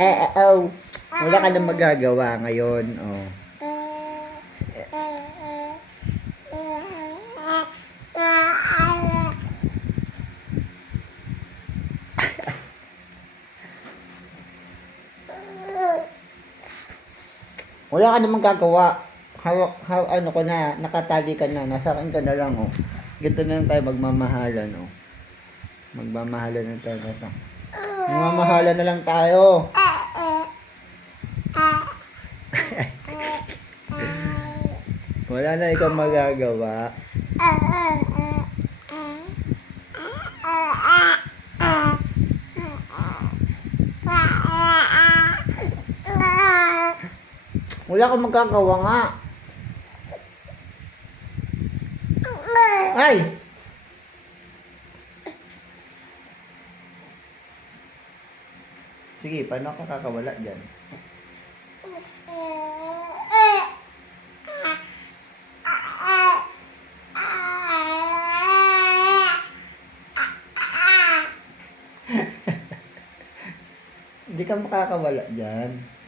Oh. Wala ka na magagawa ngayon. Oh. Wala ka na magagawa. Ano ko na, nakatali ka na, nasa akin ka na lang, oh. Ganito na lang tayo magmamahalan, oh. Magmamahalan na tayo. Magmamahalan na lang tayo. Wala na ikaw magagawa. Wala kang magagawa nga. Ay! Sige, paano ka kakawala dyan? Hindi ka makakawala dyan.